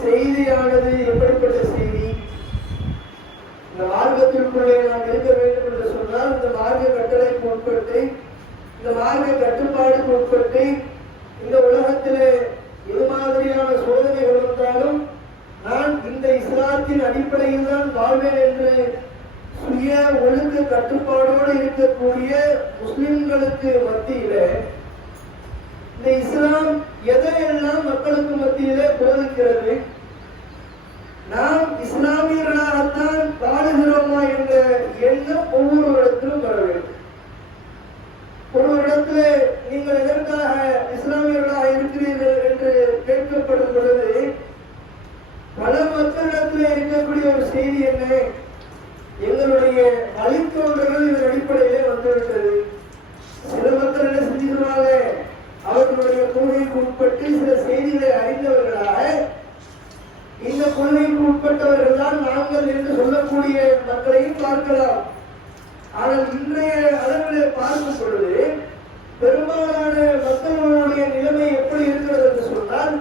செய்தியானது எப்படிப்பட்ட செய்தி? இந்த மார்க்கத்திற்குள்ளே நாம் இருக்க மார்க்க கட்டுப்பாடுக்கு உட்பட்டு இந்த உலகத்திலே எது மாதிரியான சோதனைகள் வந்தாலும் நான் இந்த இஸ்லாத்தின் அடிப்படையில் தான் வாழ்வேன் என்று சுய ஒழுங்கு கட்டுப்பாடோடு இருக்கக்கூடிய முஸ்லிம்களுக்கு மத்தியிலே இந்த இஸ்லாம் எதையெல்லாம் மக்களுக்கு மத்தியிலே போதிக்கிறது, நாம் இஸ்லாமியர்களாகத்தான் வாழுகிறோமா என்ற எண்ணம் ஒவ்வொரு இடத்திலும் வர வேண்டும். ஒரு இடத்துல நீங்கள் எதற்காக இஸ்லாமியர்களாக இருக்கிறீர்கள் என்று கேட்கப்படும் பொழுது பல மக்களிடத்தில் இருக்கக்கூடிய ஒரு செய்தி என்ன, எங்களுடைய வழித்தோன்றர்கள் இதன் அடிப்படையிலே வந்துவிட்டது. சில மக்கள் என்ன செஞ்சிருவாங்க, அவர்களுடைய கொள்கைக்கு உட்பட்டு சில செய்திகளை அறிந்தவர்களாக இந்த கொள்கைக்கு உட்பட்டவர்கள் தான் நாங்கள் என்று சொல்லக்கூடிய மக்களையும் பார்க்கலாம். ஆனால் இன்றைய அளவிலே பார்க்கும் பொழுது பெரும்பாலான மக்களுடைய நிலைமை எப்படி இருக்கிறது என்று சொன்னால்,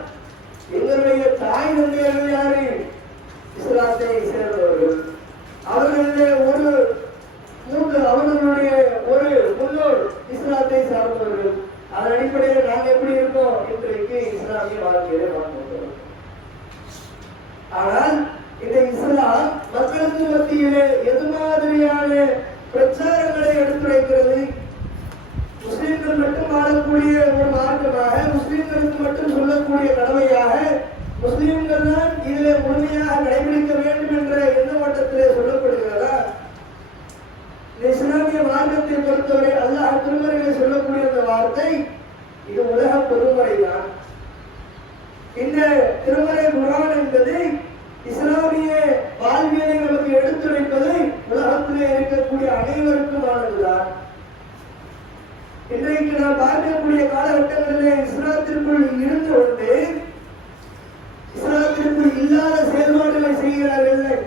எங்களுடைய தாய் தந்தையர்கள் யாரு இஸ்லாத்தை சேர்ந்தவர்கள், அவர்களுடைய அவர்களுடைய ஒரு முன்னோர் இஸ்லாத்தை சார்ந்தவர்கள். அதன் அடிப்படையில் நாங்கள் எப்படி இருக்கோம் இன்றைக்கு இஸ்லாமிய வாழ்க்கையிலே வாழ்ந்தோம். ஆனால் இந்த இஸ்லாம் மக்களுக்கு மத்தியிலே எது மாதிரியான பிரச்சாரங்களை எடுத்துரைக்கிறது, முஸ்லிம்கள் மட்டும் வாழக்கூடிய ஒரு மார்க்கமாக, முஸ்லிம்களுக்கு மட்டும் சொல்லக்கூடிய கடமையாக, முஸ்லிம்கள் தான் இதிலே முழுமையாக கடைபிடிக்க வேண்டும் என்ற எண்ண ஓட்டத்திலே சொல்லப்படுகிறதா? இந்த இஸ்லாமிய மார்க்கத்தை பொறுத்தவரை அல்லாஹ் திருமறையிலே சொல்லக்கூடிய அந்த வார்த்தை இது உலக பொதுமுறைதான். இந்த திருமறை குர்ஆன் என்பது இஸ்லாமிய வாழ்வியலை நமக்கு எடுத்துரைப்பது உலகத்திலே இருக்கக்கூடிய அனைவருக்குமானதுதான். இன்றைக்கு நாம் பார்க்கக்கூடிய காலகட்டங்களிலே இஸ்லாத்திற்குள் இருந்து கொண்டு இஸ்லாத்திற்குள் இல்லாத செயல்பாடுகளை செய்கிறார்கள்,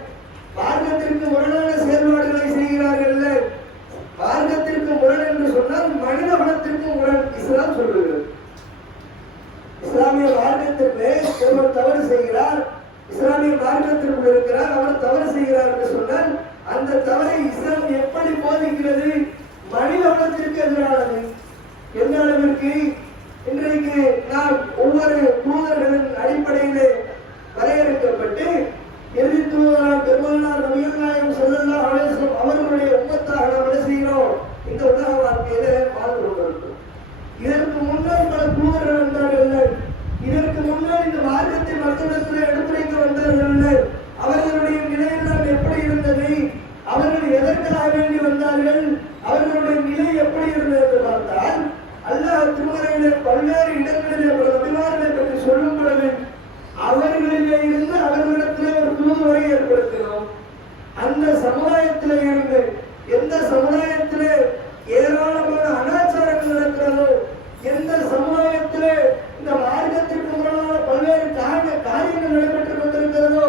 மார்க்கத்திற்கு முரணான செயல்பாடுகளை செய்கிறார்கள். மார்க்கத்திற்கு முரண் என்று சொன்னால் மனித குலத்திற்கு முரண் இஸ்லாம் சொல்லுகிறது. இஸ்லாமிய மார்க்கத்திற்கு ஒருவர் தவறு செய்கிறார், இஸ்லாமிய மார்க்கத்திற்குள் இருக்கிறார், அவர் தவறு செய்கிறார் என்று சொன்னால் அந்த தவறை இஸ்லாம் எப்படி போதிக்கிறது? மனித குலத்திற்கு எதிரானது. எந்த அளவிற்கு இன்றைக்கு நாம் ஒவ்வொரு தூதர்களின் அடிப்படையிலே வரையறுக்கப்பட்டு இறுதி தூதரான பெருமானார் நபிகள் நாயகம் ஸல்லல்லாஹு அலைஹி வஸல்லம் அவர்களுடைய உம்மத்தாக நாம் என்ன செய்கிறோம்? இந்த உலக வாழ்க்கையிலே வாழ்ந்து கொண்டிருக்கிறோம். இதற்கு முன்னால் பல தூதர்கள் வந்தார்கள், இதற்கு முன்னால் இந்த மார்க்கத்தை மக்களிடத்தில் எடுத்துரைக்க வந்தார்கள். அவர்களுடைய நிலையெல்லாம் எப்படி இருந்தது, அவர்கள் எதற்காக வேண்டி வந்தார்கள், அவர்களுடைய நிலை எப்படி இருந்தது என்று பார்த்தால் அல்லாஹ் திருமறையிலே பல்வேறு இடங்களிலே பல நபிமார்களை பற்றி சொல்லும் பொழுது அவர்களிலே இருந்து அவர்களிடத்திலே ஒரு தூதுவரை ஏற்படுத்தினோம். அந்த சமுதாயத்திலே இருந்து எந்த சமுதாயத்திலே ஏராளமான அனாச்சாரங்கள் நடக்கிறதோ, எந்த சமுதாயத்திலே இந்த மார்க்கத்திற்கு முரணான பல்வேறு காரியங்கள் நடைபெற்றுக் கொண்டிருக்கிறதோ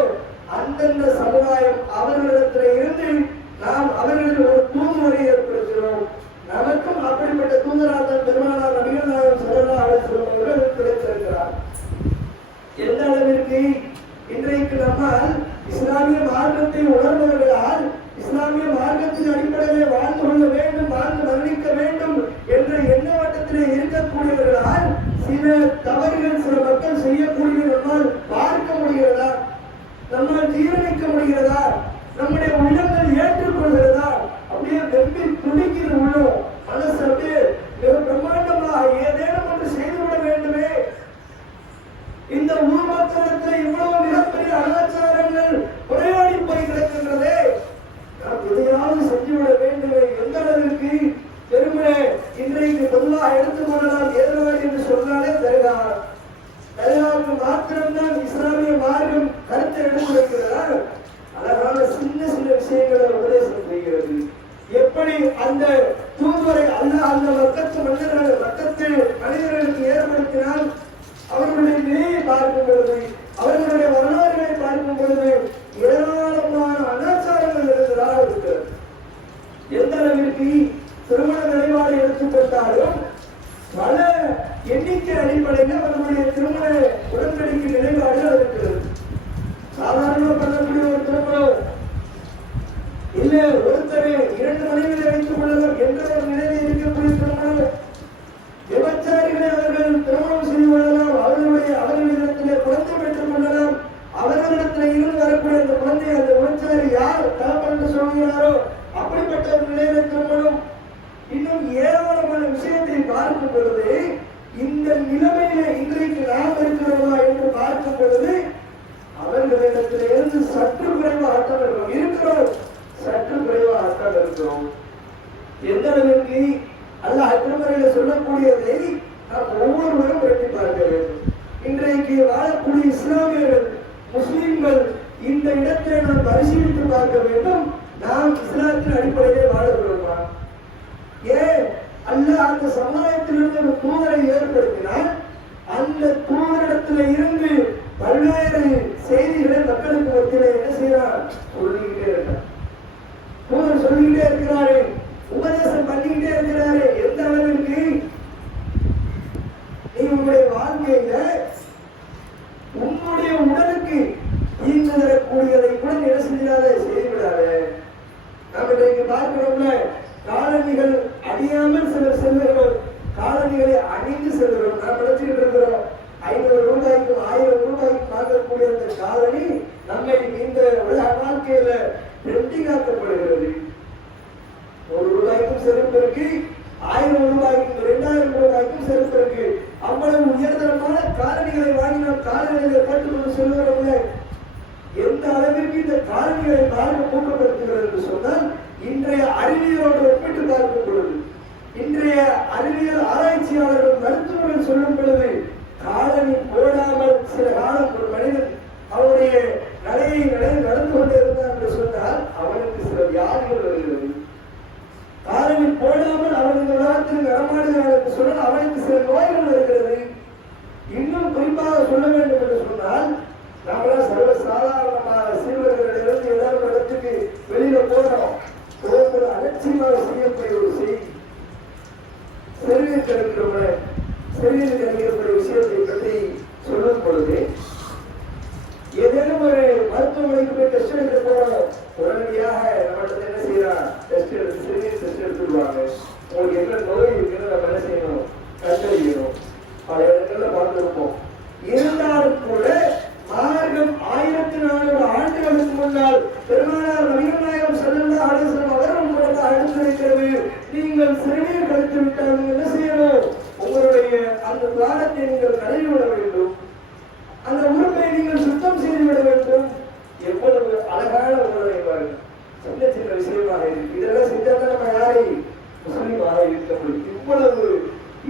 அந்தந்த சமுதாயம் அவர்களிடத்திலே இருந்து நாம் அவர்களுக்கு ஒரு தூதுவரை ஏற்படுத்தினோம். நமக்கும் அப்படிப்பட்ட தூதராக பெருமானார் நபிகள் நாயகம் ஸல்லல்லாஹு அலைஹி வஸல்லம் அவர்கள் கிடைத்திருக்கிறார். எந்த அளவிற்கு இன்றைக்கு நம்மால் இஸ்லாமிய மார்க்கத்தை உணர்ந்தவர்களால் இஸ்லாமிய மார்க்கத்தின் அடிப்படையிலே வாழ்ந்து கொள்ள வேண்டும், வாழ்ந்து மரணிக்க வேண்டும் என்ற எண்ண வட்டத்திலே இருக்கக்கூடியவர்களால் சில தவறுகள் சில மக்கள் செய்யக்கூடிய நம்மால் பார்க்க முடிகிறதா, நம்மால் ஜீரணிக்க முடிகிறதா, நம்முடைய உள்ளங்கள் ஏற்றுக்கொள்கிறதா? அப்படியே வெப்பி துடிக்கிற உள்ளம் மனசு அப்படியே பிரம்மாண்டமாக ஏதேனும் ஒன்று செய்துவிட வேண்டுமே. இந்த உருவாக்கத்தில் இவ்வளவு மிகப்பெரிய அனாச்சாரங்கள் உரையாடி போய் கிடக்கின்றதே, நாம் எதையாவது செஞ்சுவிட வேண்டுமே. எந்த அளவிற்கு பெருமை இன்றைக்கு பொதுவாக எடுத்துக்கொள்ளலாம். ஏற்பாடு என்று சொன்னாலே தர்காவுக்கு மாத்திரம்தான் இஸ்லாமிய மார்க்கம் கருத்தை எடுத்துரைக்கிறார். அழகான சின்ன சின்ன விஷயங்களை உபதேசம் செய்கிறது. எப்படி அந்த தூதுவரை அல்லாஹ் அந்த மக்கத்தில் மனிதர்களுக்கு ஏற்படுத்தினால் அவர்களுடைய நிலையை பார்க்கும் பொழுது, அவர்களுடைய வரலாறுகளை பார்க்கும் பொழுது ஏராளமான அனாச்சாரங்கள் இருந்ததாக இருக்கிறது. எந்த அளவிற்கு திருமண நிலைப்பாடு எடுத்துக்கொண்டாலும் பல எண்ணிக்கை அடிப்படையில் அவர்களுடைய திருமண உடன்படிக்கை நிலைப்பாடுகள் இருக்கிறது. சாதாரண பண்ணக்கூடிய ஒரு திருமணம் இல்லை, ஒருத்தரை 2 மனைவிகளை வைத்துக் கொள்ளலாம் என்ற ஒரு நிலையில் இருக்கக்கூடிய திருமணம் பொழுது இந்த நிலைமையில இன்றைக்கு நாம் இருக்கிறோமா என்று பார்க்கும் பொழுது அவர்களிடத்திலிருந்து சற்று குறைவாகத்தான் இருக்கிறோம், சற்று குறைவாகத்தான் இருக்கிறோம். எந்த அளவிற்கு அல்லாஹ் திருமறையில சொல்லக்கூடியதை நாம் ஒவ்வொருவரும் புரட்டி பார்க்க வேண்டும். இன்றைக்கு வாழக்கூடிய இஸ்லாமியர்கள், முஸ்லிம்கள் இந்த இடத்தை நாம் பரிசீலித்து பார்க்க வேண்டும். நாம் இஸ்லாத்தின் அடிப்படையிலே வாழப்படுமா? ஏன் அல்லாஹ் அந்த சமுதாயத்திலிருந்து ஒரு தூதரை ஏற்படுத்தினால் அந்த தூதரிடத்தில் இருந்து பல்வேறு செய்திகளை மக்களுக்கு மத்தியில என்ன செய்யறார்? சொல்லிக்கிட்டே இருக்கிறார். தூதர் சொல்லிக்கிட்டே இருக்கிறாரு, உபதேசம் பண்ணிக்கிட்டே இருக்கிறாரு. எந்த அளவிற்கு நீ உங்களுடைய வாழ்க்கையில உன்னுடைய உடலுக்கு தீங்கு தரக்கூடியதை கூட என்ன செஞ்சிடாத, செய்துவிடாத. நாம் இன்றைக்கு பார்க்கிறோம்ல, காலணிகள் அணியாமல் சிலர் செல்லுகிறோம், காலணிகளை அணிந்து செல்கிறோம். நாம் நினைச்சுக்கிட்டு இருக்கிறோம் 500 ரூபாய்க்கும் 1000 ரூபாய்க்கும் வாங்கக்கூடிய அந்த காலனி நம்மை இந்த உலக வாழ்க்கையில வெட்டிகாக்கப்படுகிறது. 1 ரூபாய்க்கும் செருப்பு இருக்கு, 1000 ரூபாய்க்கும் 2000 ரூபாய்க்கும் செருப்பு இருக்கு. அவ்வளவு உயர்தரமான காலணிகளை வாங்கி நாம் காலணிகளை போட்டுக்கொண்டு செல்கிறோம்ல. எந்த அளவிற்கு இந்த காலணிகளை பார்க்க ஊக்கப்படுத்துகிறது என்று சொன்னால், இன்றைய அறிவியலோடு ஒப்பிட்டு பார்க்கும் பொழுது, இன்றைய அறிவியல் ஆராய்ச்சியாளர்கள் மருத்துவர்கள் சொல்லும் பொழுது, காலனி போடாமல் சில காலம் ஒரு மனிதன் அவருடைய நடையை நடந்து கொண்டே இருந்தார் என்று சொன்னால் அவனுக்கு சில வியாதிகள் வருகிறது. காலனி போடாமல் அவன் இந்த உலகத்தில் நடமாடுகிறார் என்று சொன்னால் அவனுக்கு சில நோய்கள் வருகிறது. இன்னும் குறிப்பாக சொல்ல வேண்டும் என்று சொன்னால், நம்மளால் சர்வ சாதாரணமாக சிறுவர்களிடமிருந்து ஏதாவது இடத்துக்கு வெளியில போறோம், ஒரு அலட்சியமாக செய்யக்கூடிய ஒரு செய்தி, செருவில் கிடைக்கிறவங்க செருவில் கிடைக்கக்கூடிய விஷயத்தை பற்றி சொல்லும் பொழுது, ஏதேனும் ஒரு மருத்துவமனைக்கு போய் டெஸ்ட் எடுக்க போறோம், உடனடியாக நம்மகிட்ட என்ன செய்யலாம், டெஸ்ட் எடுத்து செருவில் டெஸ்ட் எடுத்துருவாங்க. உங்களுக்கு என்ன நோய் இருக்குன்னு நம்ம என்ன செய்யணும், கண்டறியணும். பல இடங்கள்ல பார்த்துருப்போம். இருந்தாலும் கூட மார்க்கம் 1400 ஆண்டுகளுக்கு முன்னால் பெருமானார் நபிகள் நாயகம் ஸல்லல்லாஹு அலைஹி வஸல்லம் அவர்கள் மூலமாக எடுத்திருக்கிறது. நீங்கள் சிறுநீர் கழித்து விட்டால் என்ன செய்யணும்? உங்களுடைய அந்த துவாரத்தை நீங்கள் கழுவி விட வேண்டும், அந்த உறுப்பை நீங்கள் சுத்தம் செய்து விட வேண்டும். எவ்வளவு அழகான உணர்வை பாருங்கள். சின்ன சின்ன விஷயமாக இருக்கு. இதெல்லாம் செஞ்சாதான் நம்ம யாரை முஸ்லீமாக இருக்க முடியும். இவ்வளவு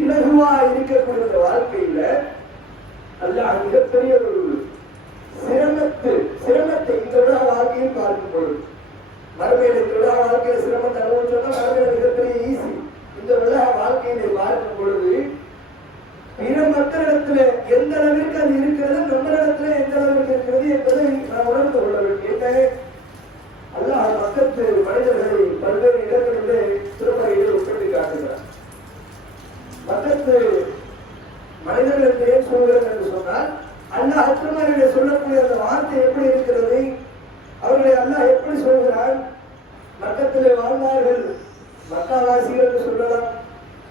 இலகுவா இருக்கக்கூடிய இந்த வாழ்க்கையில அல்லாஹ் மிகப்பெரிய ஒரு சிரமத்தை இந்த உலக வாழ்க்கையில் பார்க்கும் பொழுது, மறுமையில இந்த உலக வாழ்க்கையில சிரமத்தை அனுபவிச்சோம்னா மறுமையில மிகப்பெரிய ஈஸி. இந்த உலக வாழ்க்கையில பார்க்கும் பொழுது பிற மக்களிடத்துல எந்த அளவிற்கு அது இருக்கிறது, நம்ம இடத்துல எந்த அளவிற்கு இருக்கிறது என்பதை நாம் உணர்ந்து கொள்ள வேண்டும். அல்லாஹ் மக்கத்து மனிதர்களை பல்வேறு இடங்களிலே திருமறையில் ஒப்பிட்டு காட்டுகிறார். மக்கத்து மனிதர்களுக்கு ஏன் சொல்கிறது என்று சொன்னால், அல்லாஹ் திருமறையிலே சொல்லக்கூடிய அந்த வார்த்தை எப்படி இருக்கிறது, அவர்களை அல்லாஹ் எப்படி சொல்கிறார்? மக்கத்திலே வாழ்ந்தார்கள், மக்காவாசிகள் என்று சொல்லலாம்,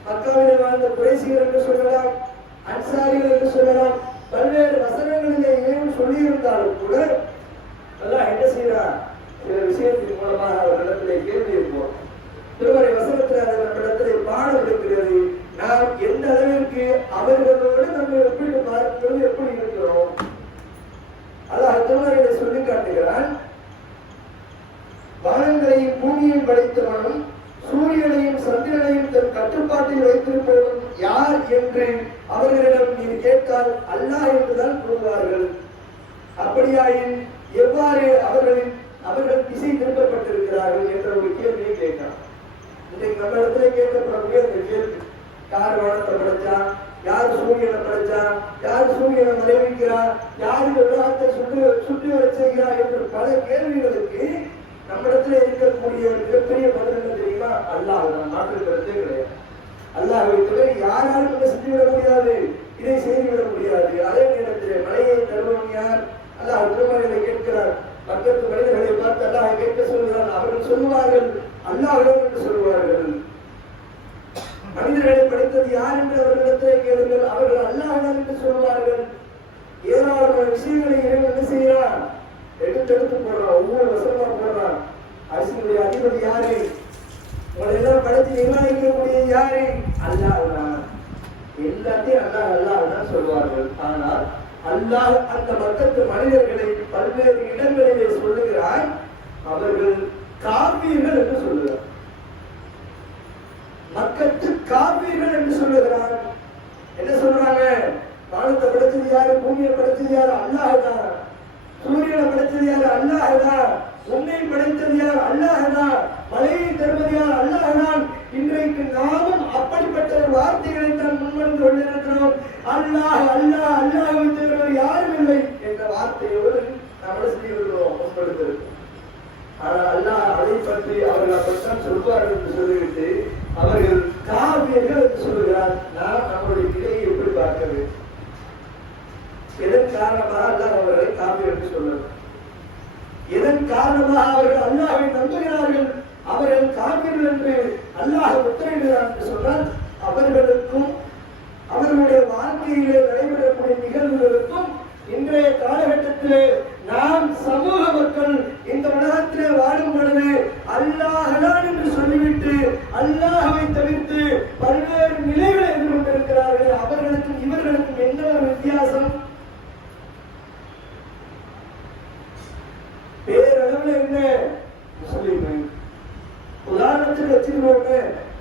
மக்காவிலே வாழ்ந்த குறைசிகள் என்று சொல்லலாம், அன்சாரிகள் என்று சொல்லலாம். பல்வேறு வசனங்களிலே ஏன் சொல்லியிருந்தாலும் கூட அல்லாஹ் என்ன செய்கிறார்? சில விஷயத்தின் மூலமாக அவர்களிடத்திலே கேள்வி இருப்போம். திருமறை வசனத்தில் நம்மிடத்திலே பாடம் இருக்கிறது. நாம் எந்த அளவிற்கு அவர்களோடு நம்ம ஒப்பிட்டு பார்க்கிறது எப்படி இருக்கிறோம்? அல்லாஹ் திருமறையிலே சொல்லி காட்டுகிறான், வானங்களையும் பூமியையும் படைத்தவனும் சூரியனையும் சந்திரனையும் தன் கட்டுப்பாட்டில் வைத்திருப்பவனும் யார் என்று அவர்களிடம் நீ கேட்டால் அல்லாஹ் என்றுதான் கூறுவார்கள். அப்படியாயின் எவ்வாறு அவர்கள் திசை திருப்பப்பட்டிருக்கிறார்கள் என்ற ஒரு கேள்வியை கேட்கிறான். இன்றைக்கு நம்ம இடத்துல கேட்கப்படக்கூடிய அந்த கேள்வி, யார் வானத்தை படைச்சா, யார் சூரியனை படைச்சா, யார் சூரியனை மறைவிக்கிறா, யார் இந்த உலகத்தை சுற்றி வர செய்கிறா என்று பல கேள்விகளுக்கு நம்மிடத்துல இருக்கக்கூடிய மிகப்பெரிய பதில் என்ன தெரியுமா? அல்லாஹ். மாற்று கருத்தே கிடையாது. அல்லாஹ்வை தவிர யாராலும் இதை செஞ்சுவிட முடியாது, இதை செய்துவிட முடியாது. அதே நேரத்திலே மழையை தருவன் யார்? அல்லாஹ் திருமறையிலே கேட்கிறார். மக்களுக்கு மனிதர்களை பார்த்து அல்லாஹ் கேட்க சொல்கிறார். அவர்கள் சொல்லுவார்கள் அல்லாஹ்வே என்று சொல்லுவார்கள். மனிதர்களை படைத்தது யார் என்று அவர்களிடத்திலே கேளுங்கள், அவர்கள் அல்லாஹ் என்று சொல்லுவார்கள். ஏராளமான விஷயங்களை இறைவன் என்ன செய்கிறார்? எடுத்து போடுறான், ஒவ்வொரு வசனமா போடுறான். அரசினுடைய அதிபதி யாரு? உங்களை எல்லாம் படைத்து நிர்ணயிக்கக்கூடிய யாரு? அல்லாஹ். எல்லாத்தையும் அல்லாஹ் அல்லாஹ் தான் சொல்வார்கள். ஆனால் அல்லாஹ் அந்த மக்கத்து மனிதர்களை பல்வேறு இடங்களிலே சொல்லுகிறார், அவர்கள் காப்பீர்கள் என்று சொல்லுகிறார். மக்கத்து காப்பீர்கள் என்று சொல்லுகிறார். என்ன சொல்றாங்க? வானத்தை படைச்சது யாரு? பூமியை படைச்சது யாரு? அல்லாஹ் தான். சூரியனை படைச்சது யாரு? அல்லாஹ் தான். உன்னை படைத்தது யார்? அல்லாஹ் தான். மழையை தருவது யார்? அல்லாஹ் தான். இன்றைக்கு நாமும் அப்படிப்பட்ட ஒரு வார்த்தைகளை தான் முன்வந்து கொண்டிருக்கிறோம். அல்லாஹ் அல்லாஹ் அல்லாஹ்வை தவிர யாரும் இல்லை என்ற வார்த்தையோடு நாம் செய்கிறோம் முன்படுத்திருக்கிறோம். ஆனால் அல்லாஹ் அதை பற்றி அவர்கள் அப்படித்தான் சொல்வார்கள் என்று சொல்லிவிட்டு அவர்கள் காவியர்கள் என்று சொல்கிறார். நாம் நம்முடைய நிலையை எப்படி பார்க்க வேண்டும்? எதன் காரணமாக அல்லாஹ் அவர்களை காவியர் என்று சொல்லுவார்? இதன் காரணமாக அவர்கள் அல்லாஹ்வை நம்புகிறார்கள், அவர்கள் காப்பீர்கள் என்று அல்லாஹ் உத்தரவிடுகிறார் என்று சொன்னால் அவர்களுக்கும் அவர்களுடைய வாழ்க்கையிலே நடைபெறக்கூடிய நிகழ்வுகளுக்கும் இன்றைய காலகட்டத்திலே நாம் சமூக மக்கள் இந்த உலகத்திலே வாழும் பொழுது அல்லாஹ்தான் என்று சொல்லிவிட்டு அல்லாஹ்வை தவிர்த்து பல்வேறு நிலைகளை எதிர்கொண்டிருக்கிறார்கள். அவர்களுக்கும் இவர்களுக்கும் என்ன ஒரு வித்தியாசம்? பேரளவில் என்ன சொல்லிடுறேன். உதாரணத்துக்கு வச்சுக்கிறோங்க,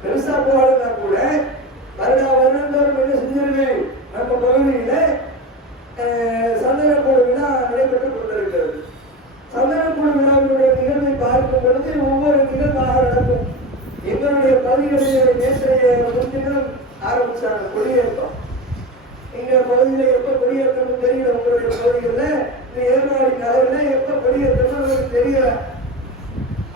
பெருசா போகலன்னா கூட வருடந்தோறும் என்ன செஞ்சிருக்கு, நம்ம பகுதியில சந்தனக்கூடு விழா நடைபெற்றுக் கொண்டிருக்கிறது. சந்தனக்கூடு விழாவினுடைய நிகழ்வை பார்க்கும் பொழுது ஒவ்வொரு நிகழ்வாக நடக்கும். எங்களுடைய பகுதிகளில் நேற்றைய முன்தினம் ஆரம்பிச்சாங்க கொடியேற்றம். எங்க பகுதியில எப்ப கொடியேற்றம் தெரியல, உங்களுடைய பகுதிகளில் ஏர்வாடி நகரில் எப்ப கொடியேற்றம் உங்களுக்கு தெரியல.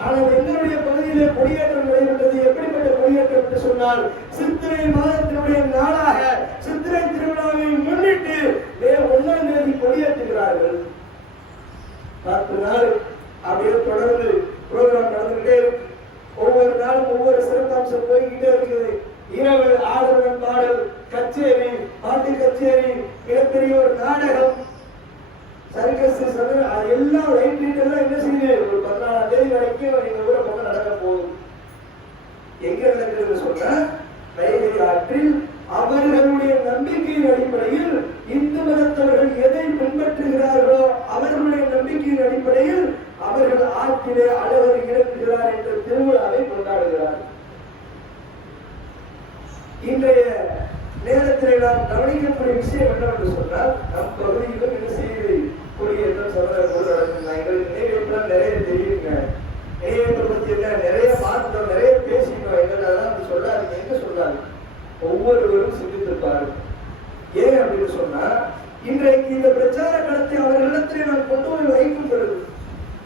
ஆனால் எங்களுடைய பகுதியிலே கொடியேற்றம் நடைபெற்றது. எப்படிப்பட்ட கொடியேற்றம் என்று சொன்னால், சித்திரை மாதத்தினுடைய நாளாக சித்திரை திருவிழாவை முன்னிட்டு மே 1ஆம் தேதி கொடியேற்றுகிறார்கள். 10 நாள் அப்படியே தொடர்ந்து புரோகிராம் நடந்துகிட்டே ஒவ்வொரு நாளும் ஒவ்வொரு சிறப்பம்சம் போய்கிட்டே இருக்குது. இரவு ஆடவன் பாடல், கச்சேரி, பாட்டு கச்சேரி, மிகப்பெரிய ஒரு நாடகம், சர்க்கஸ், எல்லாம் லைட் எல்லாம் என்ன செய்யுது, ஒரு 14ஆம் தேதி வரைக்கும் எங்க ஊரை பக்கம் நடக்க போகுது. எங்க நடக்கிறது சொன்னா வைகை ஆற்றில் அவர்களுடைய நம்பிக்கையின் அடிப்படையில் இந்து மதத்தவர்கள் எதை பின்பற்றுகிறார்களோ அவர்களுடைய நம்பிக்கையின் அடிப்படையில் அவர்கள் ஆற்றிலே அழகர் இறங்குகிறார் என்ற திருவிழாவை கொண்டாடுகிறார். இன்றைய நேரத்தில் நாம் கவனிக்கக்கூடிய விஷயம் என்னவென்று சொன்னால், நம் பகுதியிலும் என்ன செய்யுது, கொடியேற்றம் சமூக எங்களுக்கு நினைவேற்றம் நிறைய தெரியுங்க. நினைவேற்றம் பற்றி என்ன நிறைய பார்த்தோம், நிறைய பேசிட்டோம். எங்களால் அப்படி சொல்லாது, எங்க சொல்லாது, ஒவ்வொருவரும் சிந்தித்திருப்பார்கள். ஏன் அப்படின்னு சொன்னா, இன்றைக்கு இந்த பிரச்சார களத்தை அவர்களிடத்திலே நாம் கொண்டு போய் வைக்கும் பொழுது,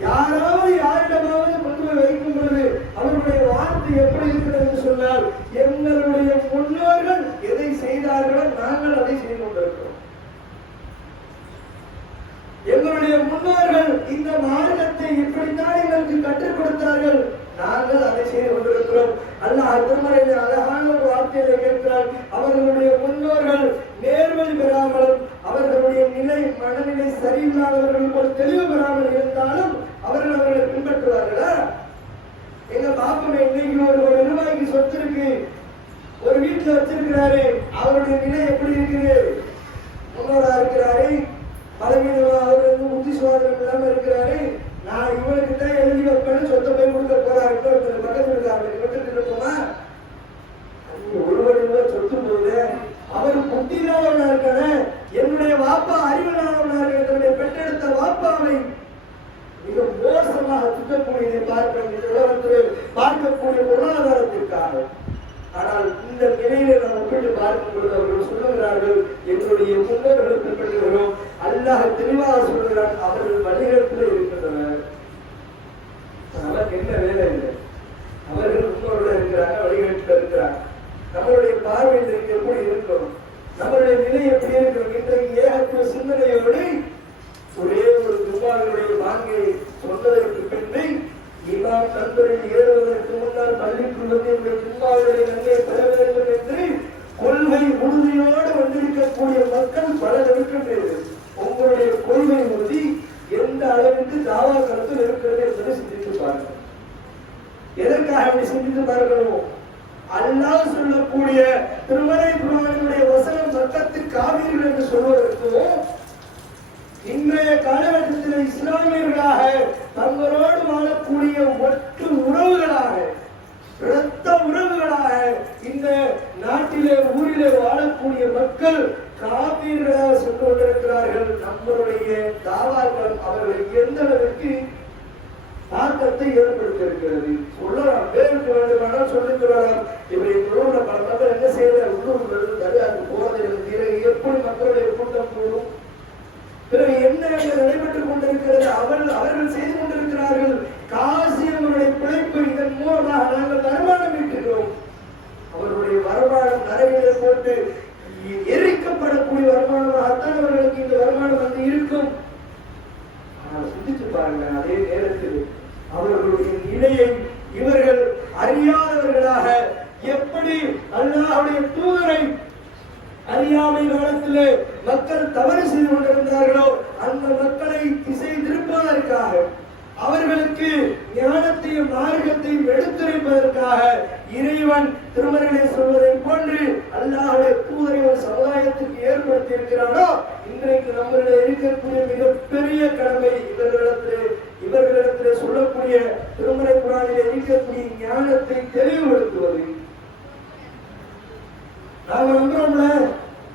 யாராவது யாரிடமாவது கொண்டு போய் வைக்கும் பொழுது அவர்களுடைய வார்த்தை எப்படி இருக்கிறது என்று சொன்னால், எங்களுடைய முன்னோர்கள் எதை செய்தார்களோ நாங்கள் அதை செய்து கொண்டிருக்கிறோம். எங்களுடைய முன்னோர்கள் இந்த மார்க்கத்தை இப்படித்தான் எங்களுக்கு கற்றுக் கொடுத்தார்கள், நாங்கள் அதை செய்து கொண்டிருக்கிறோம். அல்லாஹ் திருமறையிலே அழகான ஒரு வார்த்தையை கேட்கிறார். அவர்களுடைய முன்னோர்கள் நேர்வழி பெறாமலும் அவர்களுடைய மனநிலை சரியில்லாதவர்கள் போல் தெளிவு பெறாமல் இருந்தாலும் அவர்களை பின்பற்றுவார்களா? எங்க பாப்பமே இன்னைக்கு ஒரு ரூபாய்க்கு சொத்து இருக்கு, ஒரு வீட்டுல வச்சிருக்கிறாரு, அவருடைய நிலை எப்படி இருக்குது? முன்னோரா இருக்கிறாரு, பலவீனமா, அவர் புத்தி சுவாதம் இல்லாம இருக்கிறாரு. நான் இவனுக்கு தான் எழுதி வைப்பேன்னு சொத்தை போய் கொடுக்க போறாரு. இன்னொருத்தர் பக்கத்தில் இருக்காரு, விட்டுட்டு இருப்போமா? ஒருவருவா சொத்து போகுது, அவர் புத்தியில்லாதவனா இருக்கான, என்னுடைய வாப்பா அறிவில்லாதவனா இருக்க, என்னுடைய பெற்றெடுத்த வாப்பாவை மிக மோசமாக சுற்றக்கூடியதை பார்க்கக்கூடிய பொருளாதாரத்திற்காக. ஆனால் இந்த நிலையில நாம் ஒப்பிட்டு பார்க்கும் பொழுது அவர்கள் சொல்லுகிறார்கள், எங்களுடைய முன்னோர்களுக்கு பின்பற்றுகிறோம். அல்லாஹ் தெளிவாக சொல்லுகிறான், அவர்கள் வழிகாட்டில் இருக்கின்றனர். நமக்கு என்ன வேலை இல்லை, அவர்கள் முன்னோர்கள் இருக்கிறாங்க, வழிகாட்டில் இருக்கிறாங்க. நம்மளுடைய பார்வையில் எப்படி இருக்கணும், நம்மளுடைய நிலை எப்படி இருக்கணும்? இன்றைக்கு ஏகத்துவ சிந்தனையோடு ஒரே ஒரு துபாவினுடைய வாங்கை சொன்னதற்கு பின்பு இமாம் நண்பரில் ஏறுவதற்கு முன்னால் பள்ளிக்குள் வந்து என்னுடைய துபாவுடைய நன்மையை பெற வேண்டும் என்று கொள்கை உறுதியோடு வந்திருக்கக்கூடிய மக்கள் பலர் இருக்கின்றனர். உங்களுடைய கொள்கை உறுதி எந்த அளவிற்கு தாவா கருத்தில் இருக்கிறது என்பதை சிந்தித்து பாருங்கள். எதற்காக சிந்தித்து பார்க்கணும்? அல்லாஹ் சொல்லக்கூடிய திருமறை குர்ஆனுடைய வசனம் மக்கள் காபீர்களாக சென்று கொண்டிருக்கிறார்கள். நம்மளுடைய தாவாக்கள் அவர்களை எந்த அளவிற்கு தாக்கத்தை ஏற்படுத்தியிருக்கிறது சொல்லலாம். பேருக்கு வேண்டுமானால் சொல்லிக் கொள்ளலாம். இப்படி உள்ள பல மக்கள் என்ன செய்யறார், உள்ளூர்கள் தனியாக போவதில்லை. எப்படி மக்களுடைய கூட்டம் கூடும், பிறகு என்ன நடைபெற்றுக் கொண்டிருக்கிறது, அவர்கள் செய்து கொண்டிருக்கிறார்கள். காசியங்களுடைய பிழைப்பு இதன் மூலமாக நாங்கள் வருமானம் ஈட்டுகிறோம். அவர்களுடைய வருமானம் நரகிலே போட்டு எரிக்கப்படக்கூடிய வருமானமாகத்தான் அவர்களுக்கு இந்த வருமானம் வந்து இருக்கும். சிந்திச்சு பாருங்க, அதே நேரத்தில் அவர்களுடைய நிலையை இவர்கள் அறியாதவர்களாக எப்படி அல்லாஹ்வுடைய தூதரை அறியாமை காலத்திலே மக்கள் தவறு செய்து கொண்டிருந்தார்களோ அந்த மக்களை திசை திருப்பதற்காக, அவர்களுக்கு ஞானத்தையும் மார்க்கத்தையும் எடுத்துரைப்பதற்காக இறைவன் திருமறையிலே சொல்வதை போன்று அல்லாஹ்வுடைய தூதரை ஒரு சமுதாயத்திற்கு ஏற்படுத்தி இருக்கிறானோ, இன்றைக்கு நம்மளிடையே இருக்கக்கூடிய மிகப்பெரிய கடமை இவர்களிடத்திலே சொல்லக்கூடிய திருமறை குர்ஆனிலே இருக்கக்கூடிய ஞானத்தை தெளிவுபடுத்துவது. நாம நம்புறோம்ல,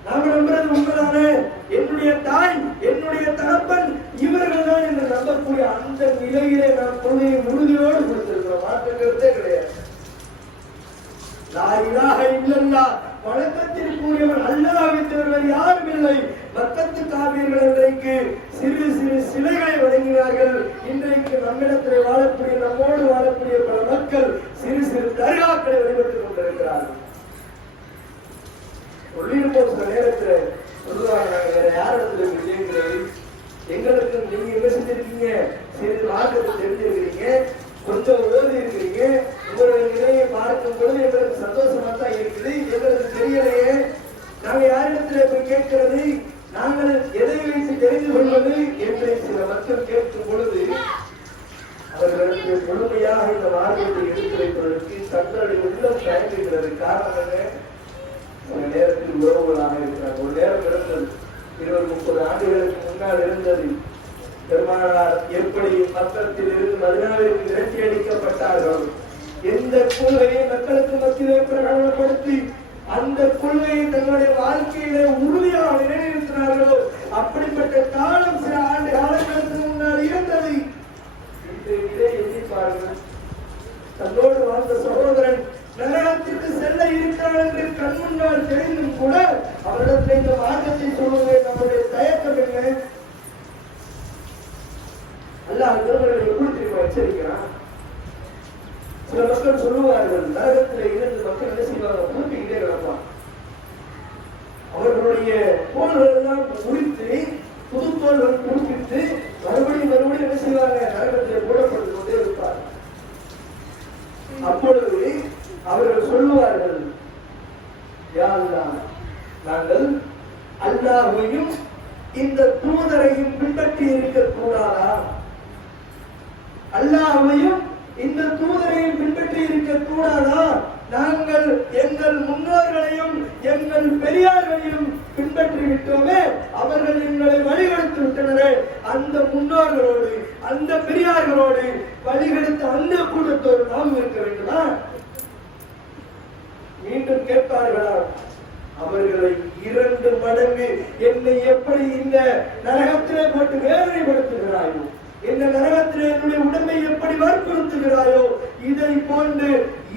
நாம நம்புறது உண்மைதானே, என்னுடைய தாய் என்னுடைய தகப்பன் இவர்கள் தான் என்று நம்பக்கூடிய அந்த நிலையிலே நாம் கொள்கையை உறுதியோடு கொடுத்திருக்கிறோம். மாற்றங்கிறதே கிடையாது. லா இலாஹ இல்லல்லாஹ், வணக்கத்திற்குரியவன் அல்லாஹ்வை தவிர யாரும் இல்லை. மக்கத்து காவியர்கள் இன்றைக்கு சிறு சிறு சிலைகளை வழங்கினார்கள். இன்றைக்கு நம்மிடத்திலே வாழக்கூடிய, நம்மோடு வாழக்கூடிய பல மக்கள் சிறு சிறு தர்காக்களை வழிபட்டுக் கொண்டிருக்கிறார்கள். சொல்லியிருப்போம் சில நேரத்தில் சொல்லுவாங்க, நாங்க வேற யாரிடத்துல கேட்கிறது, எங்களுக்கு நீங்க என்ன செஞ்சிருக்கீங்க, சிறிது மார்க்கத்தை தெரிஞ்சிருக்கிறீங்க, கொஞ்சம் ஓதி இருக்கிறீங்க, உங்களுடைய நிலையை பார்க்கும் பொழுது எங்களுக்கு சந்தோஷமா தான் இருக்குது. எங்களுக்கு தெரியலையே, நாங்க யாரிடத்துல போய் கேட்கிறது, நாங்கள் எதை வைத்து தெரிந்து கொள்வது என்று சில மக்கள் கேட்கும் பொழுது அவர்களுக்கு முழுமையாக இந்த மார்க்கத்தை எடுத்து வைப்பதற்கு தங்களுடைய உள்ளம் தயங்குகிறது. காரணம் என்ன, சில நேரத்தில் உறவுகளாக இருக்கிறார். ஒரு நேரம் இருந்தது, 20-30 ஆண்டுகளுக்கு முன்னால் இருந்தது. பெருமானார் எப்படி மக்களத்தில் இருந்து மதீனாவிற்கு விரட்டி அடிக்கப்பட்டார்கள், எந்த கொள்கையை மக்களுக்கு மத்தியிலே பிரகடனப்படுத்தி அந்த கொள்கையை தங்களுடைய வாழ்க்கையிலே உறுதியாக நிலைநிறுத்தினார்களோ அப்படிப்பட்ட காலம் சில ஆண்டு காலங்களுக்கு முன்னால் இருந்தது. இதை எண்ணிப்பார்கள். தன்னோடு வாழ்ந்த சகோதரன் நரகத்திற்கு செல்ல இருக்கிறார் என்று கண் முன்னால் தெரிந்தும் கூட அவரிடத்தில் இந்த மார்க்கத்தை சொல்வதை நம்முடைய தயக்கம் என்ன? அல்லாஹ் திருமறையில் எப்படி தெரியுமா எச்சரிக்கிறான்? சில மக்கள் சொல்லுவார்கள், நரகத்தில் இருந்து மக்கள் என்ன செய்வாங்க, பூட்டிக்கிட்டே கிடப்பான். அவர்களுடைய தோள்கள் எல்லாம் முடித்து புது தோள்கள் குடிப்பித்து மறுபடியும் என்ன செய்வாங்க, நரகத்தில் போடப்பட்டு கொண்டே இருப்பார். அப்பொழுது அவர்கள் சொல்லுவார்கள், யா அல்லாஹ், நாங்கள் அல்லாஹ்வையும் இந்த தூதரையும் பின்பற்றி இருக்கக்கூடாதா? அல்லாஹ்வையும் இந்த தூதரையும் பின்பற்றி இருக்கக்கூடாதா? நாங்கள் எங்கள் முன்னோர்களையும் எங்கள் பெரியார்களையும் பின்பற்றி விட்டோமே, அவர்கள் எங்களை வழிகெடுத்து விட்டனரே, அந்த முன்னோர்களோடு அந்த பெரியார்களோடு வழிகெடுத்த அந்த கூட்டத்தோடு நாம் இருக்க வேண்டுமா? மீண்டும் கேட்பார்களா? அவர்களை 2 மடங்கு என்னை எப்படி இந்த நரகத்திலே போட்டு வேதனைப்படுத்துகிறாயோ, இந்த நரகத்திலே என்னுடைய உடம்பை எப்படி வற்புறுத்துகிறாயோ, இதை போன்று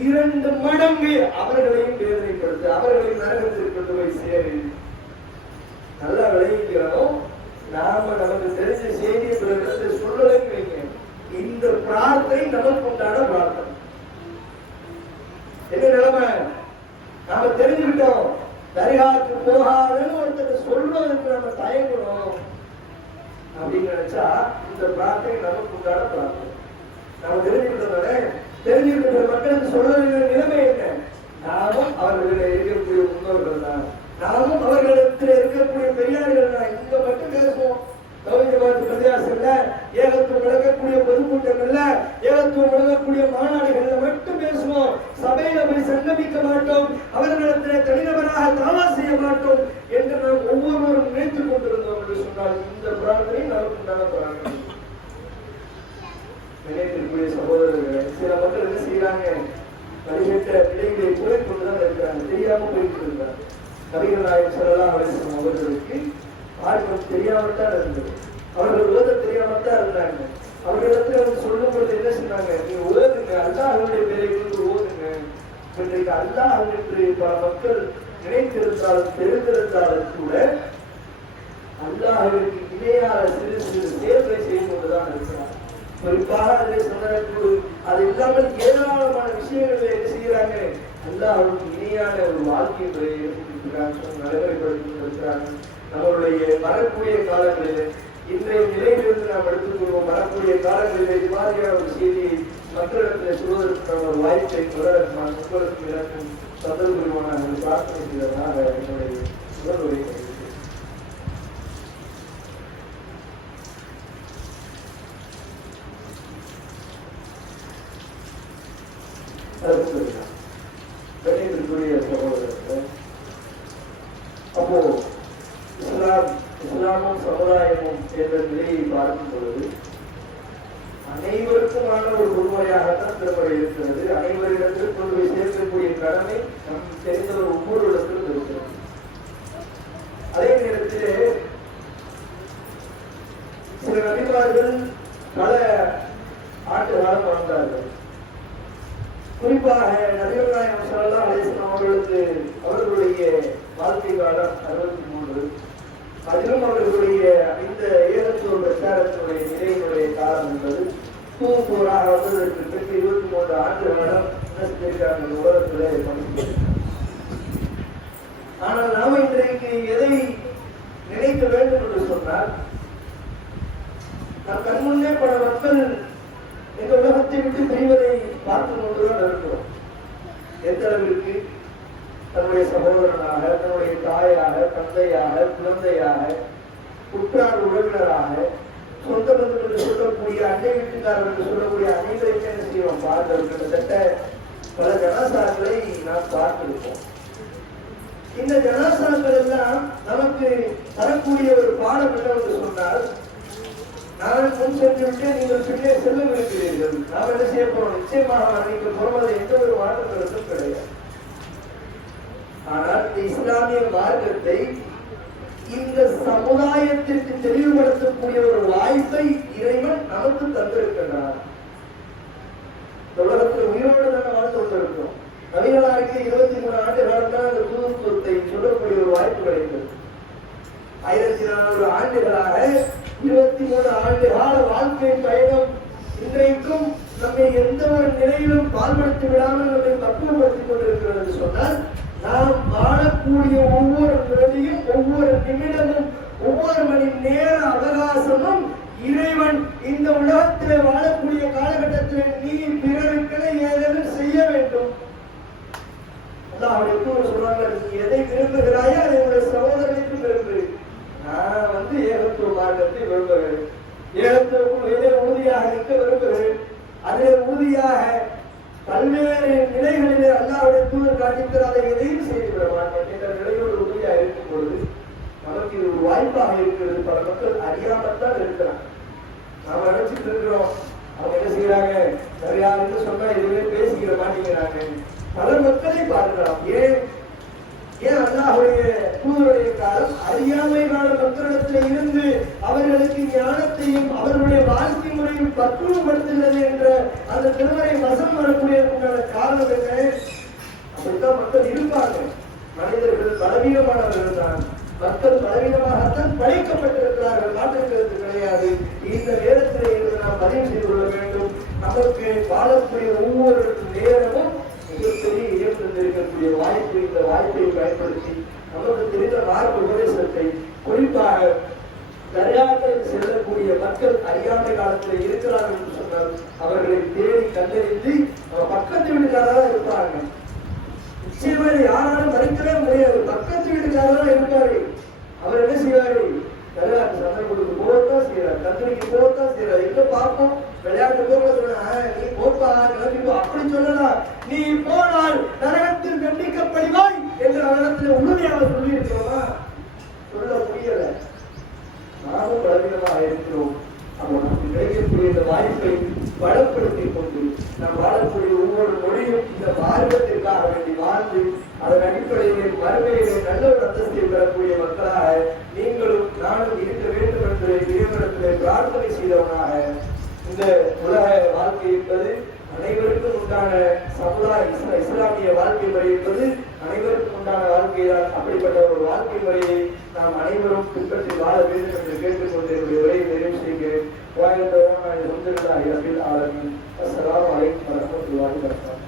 2 மடங்கு அவர்களையும் வேதனைப்படுத்த, அவர்களை நரகத்திற்கு கொண்டு போய் சேரு. நல்லா விளைவிக்கிறோம். நாம நமக்கு தெரிஞ்ச செய்தியை பிறகு சொல்லலைங்க. இந்த பிரார்த்தனை நமக்கு உண்டான பிரார்த்தனை. என்ன நிலைமை, நாம தெரிஞ்சுக்கிட்டோம், தரிகாக்கு போகாதுன்னு ஒருத்தர் சொல்றதுக்கு நம்ம தயங்கணும் அப்படின்னு நினைச்சா இந்த பிரார்த்தனை நமக்கு உண்டான பிரார்த்தனை. நாம தெரிஞ்சுக்கிட்டோம். தெரிஞ்சுக்கிட்ட மக்களுக்கு சொல்ல வேண்டிய நிலைமை என்ன? நாமும் அவர்களில் இருக்கக்கூடிய முன்னோர்கள் தான், நாமும் அவர்களிடத்தில் இருக்கக்கூடிய பெரியார்கள் தான். இங்க மட்டும் பேசுவோம். பிரதியாசல்ல, ஏகத்துவம் விளக்கக்கூடிய பொதுக்கூட்டங்கள்ல, ஏகத்துவம் விளக்கக்கூடிய மாநாடுகள்ல மட்டும் பேசுவோம். சபையில போய் சங்கமிக்க மாட்டோம், அவர்களிடத்தில் தனிநபராக தாவா செய்ய மாட்டோம் என்று நாம் ஒவ்வொருவரும் நினைத்துக் கொண்டிருந்தோம் என்று சொன்னால் இந்த பிரார்த்தனை நமக்கு உண்டான பிரார்த்தனை. நினைத்திருக்கூடிய சகோதரர்கள், சில மக்கள் என்ன செய்யறாங்க, வழிகட்ட நிலைகளை போய் கொண்டுதான் இருக்கிறாங்க, தெரியாம போயிட்டு இருக்கிறாங்க. நபிகள் நாயகம் ஸல்லல்லாஹு அலைஹி வஸல்லம் அவர்களுக்கு மார்க்கம் தெரியாமத்தான் இருந்தது. அவர்கள் ஓத தெரியாமத்தான் இருந்தாங்க. அவர்களிடத்துல வந்து சொல்லும் பொழுது என்ன சொன்னாங்க, நீ ஓதுங்க, அல்லாஹ்வுடைய பேரை கொண்டு ஓதுங்க. இன்றைக்கு அல்லாஹ் என்று பல மக்கள் நினைத்திருந்தாலும் தெரிந்திருந்தாலும் கூட அல்லாஹ்விற்கு இணையான சிறு சிறு செயல்களை செய்து கொண்டுதான் இருக்கிறார். குறிப்பாக அதிலே சொன்னதற்கு அது இல்லாமல் ஏராளமான விஷயங்களை என்ன செய்கிறாங்க, அல்லாஹ்வுக்கு இணையான ஒரு வாழ்க்கை முறையை எடுத்துக்கிறாங்க, நடைமுறைப்படுத்தி இருக்கிறாங்க. நம்மளுடைய வரக்கூடிய காலங்களில் இன்றைய நிலையிலிருந்து நாம் எடுத்துக்கொள்வோம். வரக்கூடிய காலங்களில் இது மாதிரியான ஒரு செய்தியை மக்களிடத்தில் சொல்வதற்கான ஒரு வாய்ப்பை தொடரமான மக்களுக்கும் எனக்கும் சந்தல் புரிவான பிரார்த்தனை செய்வதாக என்னுடைய முதல் உரை கணியத்திற்குரிய சகோதரர்கள். அப்போ இஸ்லாமும் சமுதாயமும் என்ற நிலையை பார்க்கும் பொழுது அனைவருக்குமான ஒரு பொதுமுறையாகத்தான் திருமுறை இருக்கிறது. அனைவரிடத்திலும் கொண்டு போய் சேர்க்கக்கூடிய கடமை நம் தெரிந்த ஒரு ஒவ்வொரு இடத்திலும் இருக்கிறது. அதே நேரத்திலே சில நபிமார்கள் பல ஆண்டு காலம் வாழ்ந்தார்கள். குறிப்பாக நபிகள் நாயகம் ஸல்லல்லாஹு அலைஹி வஸல்லம் அவர்களுக்கு அவர்களுடைய வாழ்க்கை காலம் 63. அதிலும் அவர்களுடைய இந்த ஏகத்துவ பிரச்சாரத்தினுடைய நிலையினுடைய காலம் என்பது தூராக வந்ததற்கு பிறகு 23 ஆண்டு காலம் இந்த உலகத்திலே பணிபுரிந்தார். ஆனால் நாம இன்றைக்கு எதை நினைக்க வேண்டும் என்று சொன்னால், நம் கண்முன்னே பல மக்கள் இந்த உலகத்தை விட்டு பிரிவதை பார்த்து கொண்டுதான் இருக்கிறோம். எந்த அளவிற்கு தன்னுடைய சகோதரனாக, தன்னுடைய தாயாக, தந்தையாக, குழந்தையாக, உற்றார் உறவினராக, சொந்த பந்தம் என்று சொல்லக்கூடிய அண்டை வீட்டுக்காரர் என்று சொல்லக்கூடிய அனைவரையும் என்ன செய்வோம் பார்க்கிறோம். கிட்டத்தட்ட பல ஜனாசாக்களை நாம் பார்த்திருப்போம். இந்த ஜனாசாக்கள் எல்லாம் நமக்கு தரக்கூடிய ஒரு பாடம் என்னவென்று சொன்னால், நான் முன் சென்று விட்டு நீங்கள் பின்னே செல்ல இருக்கிறீர்கள், நாம் என்ன செய்ய போறோம், நிச்சயமாக நீங்கள் போவது எந்த ஒரு மாற்றங்களுக்கும் கிடையாது. ஆனால் இந்த இஸ்லாமிய மார்க்கத்தை இந்த சமுதாயத்திற்கு தெளிவுபடுத்தக்கூடிய ஒரு வாய்ப்பை இறைவன் நமக்கு தந்திருக்கின்றார். உலகத்தில் உயிரோடு தான் வாழ்ந்து கொண்டிருக்கிறோம். நபிகளாருக்கு 23 ஆண்டு காலத்தான் அந்த தூதுத்துவத்தை சொல்லக்கூடிய ஒரு வாய்ப்பு கிடைத்தது. 1400 ஆண்டுகளாக 23 ஆண்டு கால வாழ்க்கை பயணம் இன்றைக்கும் நம்மை எந்த ஒரு நிலையிலும் பால்படுத்தி விடாமல் நம்மை பக்குவப்படுத்திக் கொண்டிருக்கிறது என்று சொன்னால், நாம் வாழக்கூடிய ஒவ்வொரு நிலையும், ஒவ்வொரு நிமிடமும், ஒவ்வொரு மணி நேர அவகாசமும் இறைவன் இந்த உலகத்தில் வாழக்கூடிய காலகட்டத்தில் நீ பிறருக்கென ஏதேனும் செய்ய வேண்டும். சொல்றாங்க, நீ எதை விரும்புகிறாயோ அதை உங்களுடைய சகோதரனுக்கு விரும்பு. நான் ஏகத்துவ மார்க்கத்தை விரும்புகிறேன், ஏகத்துவ உறுதியாக இருக்க விரும்புகிறேன். அதிலே உறுதியாக பல்வேறு நிலைகளிலே அல்லாஹ்வுடைய தூதர் காட்டித்தராத எதையும் செய்துவிட மாட்டேன் என்ற நிலையோடு உறுதியாக இருக்கும் பொழுது நமக்கு இது ஒரு வாய்ப்பாக இருக்கிறது. பல மக்கள் அறியாமத்தான் இருக்கிறாங்க. நாம நினைச்சிட்டு இருக்கிறோம், அவங்க என்ன செய்யறாங்க, சரியாதுன்னு சொன்னா எதுவுமே பேசிக்கிற மாட்டேங்கிறாங்க. பல மக்களை பார்க்கலாம். ஏன் அல்லாஹ்வுடைய தூதருடைய காலம் அறியாமை கால மக்களிடத்தில் இருந்து அவர்களுக்கு ஞானத்தையும் அவர்களுடைய வாழ்க்கை முறையும் பக்குவப்படுத்துகிறது என்ற அந்த திருமறை வசம் வரக்கூடியதற்கான காரணம் என்ன? அப்படித்தான் மக்கள் இருப்பாங்க. மனிதர்கள் பலவீனமானவர்கள் தான். மக்கள் பலவீனமாகத்தான் படைக்கப்பட்டிருக்கிறார்கள், மாற்றிருக்கிறது கிடையாது. இந்த நேரத்தில் இருந்து நாம் பதிவு செய்து கொள்ள வேண்டும். நமக்கு வாழக்கூடிய ஒவ்வொரு நேரமும் மிகப்பெரிய இயக்கம் இருக்கக்கூடிய வாய்ப்பு. இந்த வாய்ப்பை பயன்படுத்தி நமக்கு தெரிந்த மார்க்க உபதேசத்தை, குறிப்பாக தர்காக்களில் செல்லக்கூடிய மக்கள் அறியாமை காலத்தில் இருக்கிறார்கள் என்று சொன்னால் அவர்களை தேடி கண்டறிந்து பக்கத்து வீட்டுக்காரராக இருப்பாங்க. நிச்சயமா யாராலும் மறைக்கவே முடியாது. பக்கத்து வீட்டுக்காரராக இருப்பாரு. அவர் என்ன செய்வாரு, தர்காக்கு சந்தர்ப்பத்துக்கு போகத்தான் செய்யறாரு, கந்தூரிக்கு போகத்தான் செய்யறாரு. எங்க பார்ப்போம், விளையாட்டு போக நீ போப்பா கிளம்பிப்போ அப்படி சொல்லலாம். நீ போனால் நரகத்தில் கண்டிக்கப்படுவாய் என்று அவரிடத்தில் உறுதியாக சொல்லி இருக்கிறோமா? சொல்ல முடியல. நாமும் பலவீனமாக இருக்கிறோம். அப்போ நமக்கு கிடைக்கக்கூடிய இந்த வாய்ப்பை பலப்படுத்திக் கொண்டு நாம் வாழக்கூடிய ஒவ்வொரு மொழியும் இந்த மார்க்கத்திற்காக வேண்டி வாழ்ந்து அதன் அடிப்படையில் மறுமையிலே நல்ல ஒரு நாம் அனைவரும் பின்பற்றி வாழ வேண்டும் என்று கேட்டுக்கொண்டு என்னுடைய உரையை நிறைவு செய்கிறேன். வாய்ந்தவன் அல்ஹம்துலில்லாஹி ரப்பில் ஆலமீன். அஸ்ஸலாமு அலைக்கும் வரஹ்மத்துல்லாஹி வபரகாத்துஹு.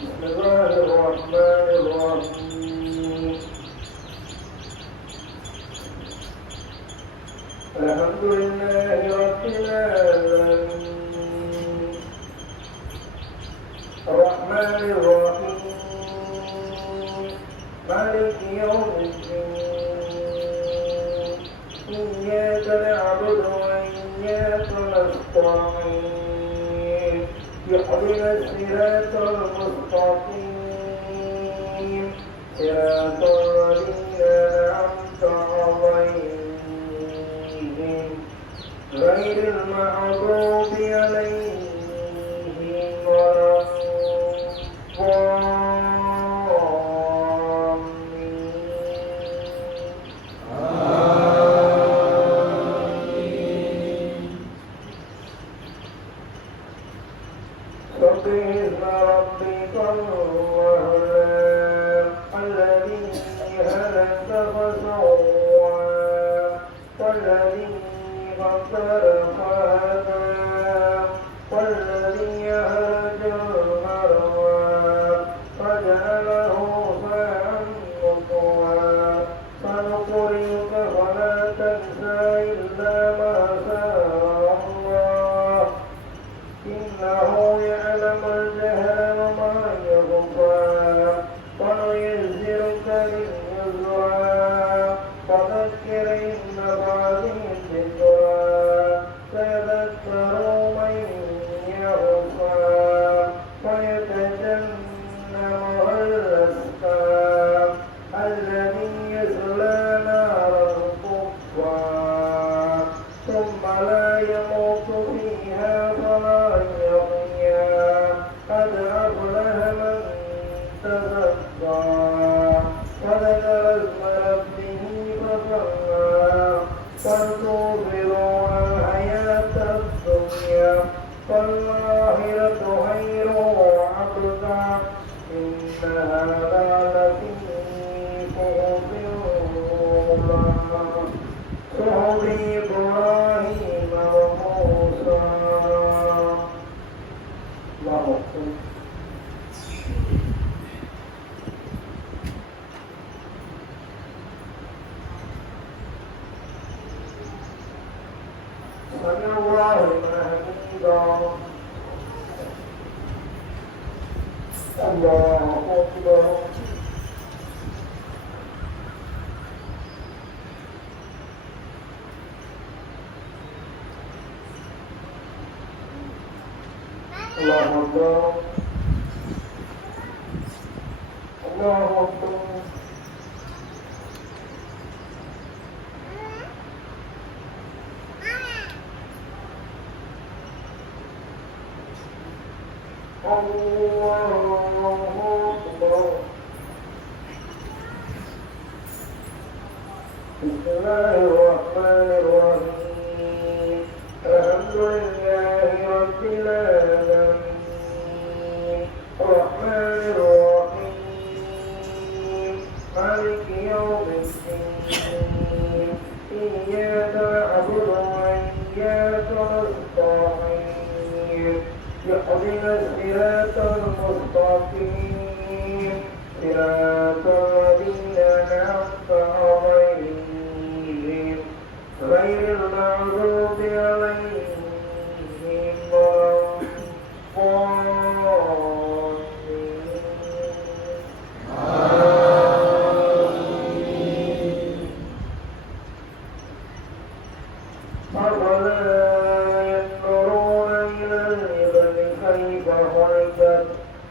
بسم الله الرحمن الرحيم. الحمد لله رب العالمين الرحمن الرحيم مالك يوم الدين إياك نعبد وإياك نستعين اهدنا الصراط المستقيم صراط الذين أنعمت عليهم غير المغضوب عليهم ولا صراط الذين أنعمت عليهم غير المغضوب عليهم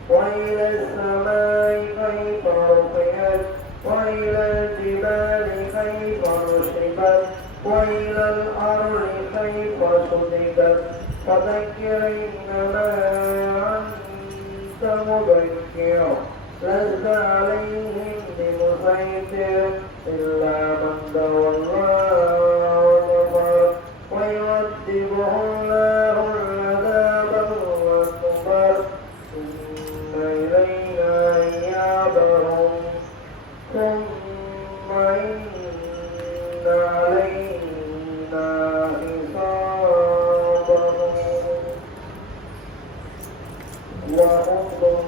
وإلى السماء كيف رفعت وإلى الجبال كيف نصبت وإلى الأرض كيف سطحت فذكر إنما أنت مذكر لست عليهم بمسيطر إلا من تولى وكفر ويعذبه الله العذاب الأكبر إلينا إيابهم ثم إن علينا حسابهم وهم سمع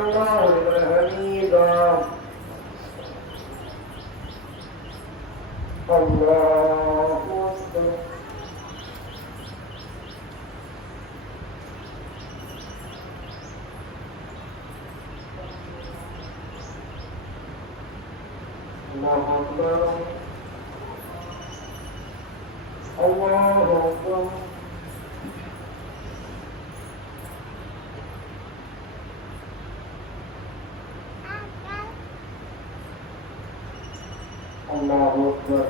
الله لمن حميده الله أكبر الله أكبر الله أكبر الله أكبر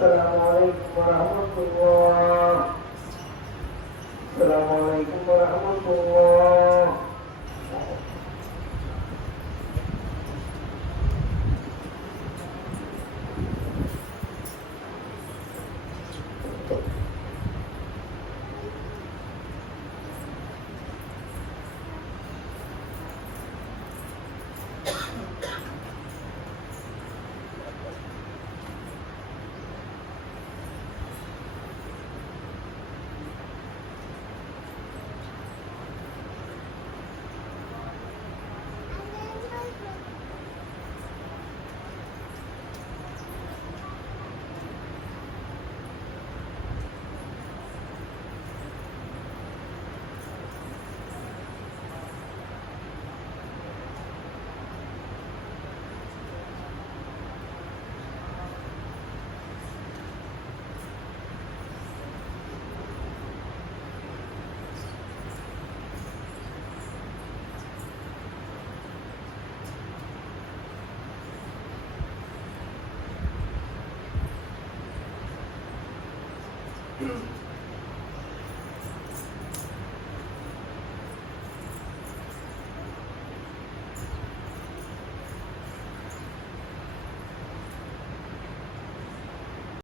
السلام عليكم ورحمة الله السلام عليكم ورحمة الله